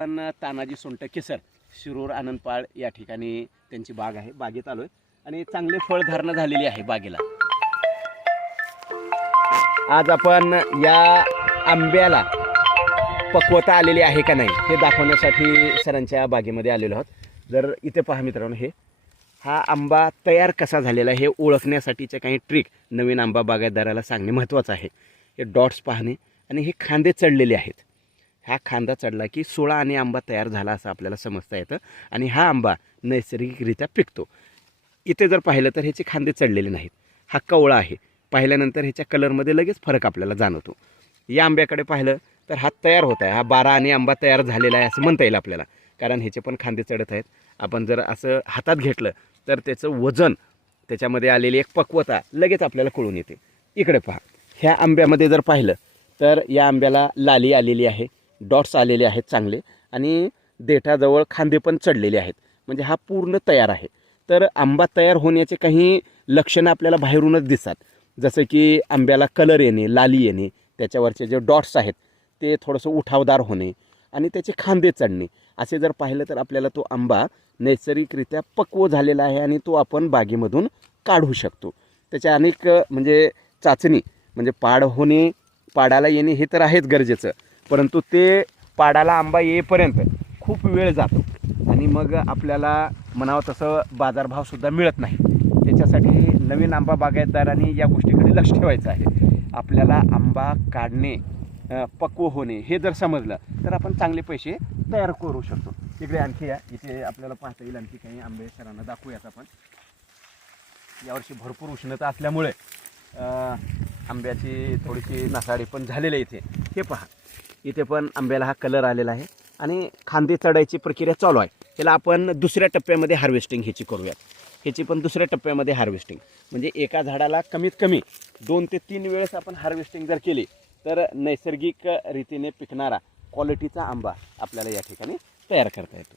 पण तानाजी सोनटके सर शिरूर आनंदपाळ या ठिकाणी त्यांची बाग आहे. बागेत आलोय आणि चांगले फळधारणा झालेली आहे बागेला. आज आपण या आंब्याला पक्वता आलेली आहे का नाही हे दाखवण्यासाठी सरांच्या बागेमध्ये आलेलो आहोत. जर इथे पहा मित्रांनो, हा आंबा तयार कसा झालेला आहे हे ओळखण्यासाठीच्या काही ट्रिक नवीन आंबा बागायतदाराला सांगणे महत्त्वाचं आहे. हे डॉट्स पाहणे आणि हे खांदे चढलेले आहेत. हा खांदा चढला की 16 आणि आंबा तयार झाला असं आपल्याला समजता येतं आणि हा आंबा नैसर्गिकरित्या पिकतो. इथे जर पाहिलं तर ह्याचे खांदे चढलेले नाहीत. हा कवळा आहे. पाहिल्यानंतर ह्याच्या कलरमध्ये लगेच फरक आपल्याला जाणवतो. या आंब्याकडे पाहिलं तर हा तयार होत आहे. हा 12 आणि आंबा तयार झालेला आहे असं म्हणता येईल आपल्याला, कारण ह्याचे पण खांदे चढत आहेत. आपण जर असं हातात घेतलं तर त्याचं वजन, त्याच्यामध्ये आलेली एक पक्वता लगेच आपल्याला कळून येते. इकडे पहा, ह्या आंब्यामध्ये जर पाहिलं तर या आंब्याला लाली आलेली आहे, डॉट्स आलेले आहेत चांगले आणि देठाजवळ खांदे पण चढलेले आहेत. म्हणजे हा पूर्ण तयार आहे. तर आंबा तयार होण्याचे काही लक्षणं आपल्याला बाहेरूनच दिसतात, जसं की आंब्याला कलर येणे, लाली येणे, त्याच्यावरचे जे डॉट्स आहेत ते थोडंसं उठावदार होणे आणि त्याचे खांदे चढणे. असे जर पाहिलं तर आपल्याला तो आंबा नैसर्गिकरित्या पक्व झालेला आहे आणि तो आपण बागेमधून काढू शकतो. त्याच्या अनेक म्हणजे चाचणी, म्हणजे पाड होणे, पाडाला येणे हे तर आहेच गरजेचं, परंतु ते पाडाला आंबा येईपर्यंत खूप वेळ जातो आणि मग आपल्याला म्हणावं तसं बाजारभावसुद्धा मिळत नाही. त्याच्यासाठी नवीन आंबा बागायतदारांनी या गोष्टीकडे लक्ष ठेवायचं आहे. आपल्याला आंबा काढणे, पक्व होणे हे जर समजलं तर आपण चांगले पैसे तयार करू शकतो. तिकडे आणखी या, इथे आपल्याला पाहता येईल आणखी काही आंबे सरांना दाखवूयात आपण. यावर्षी भरपूर उष्णता असल्यामुळे आंब्याची थोडीशी नासाडी पण झालेली आहे. हे पहा, इथे पण आंब्याला हा कलर आलेला आहे आणि खांदे चढायची प्रक्रिया चालू आहे. त्याला आपण दुसऱ्या टप्प्यामध्ये हार्वेस्टिंग ह्याची करूयात. ह्याची पण दुसऱ्या टप्प्यामध्ये हार्वेस्टिंग, म्हणजे एका झाडाला कमीत कमी 2 ते 3 वेळेस आपण हार्वेस्टिंग जर केली तर नैसर्गिक रीतीने पिकणारा क्वालिटीचा आंबा आपल्याला या ठिकाणी तयार करता येतो.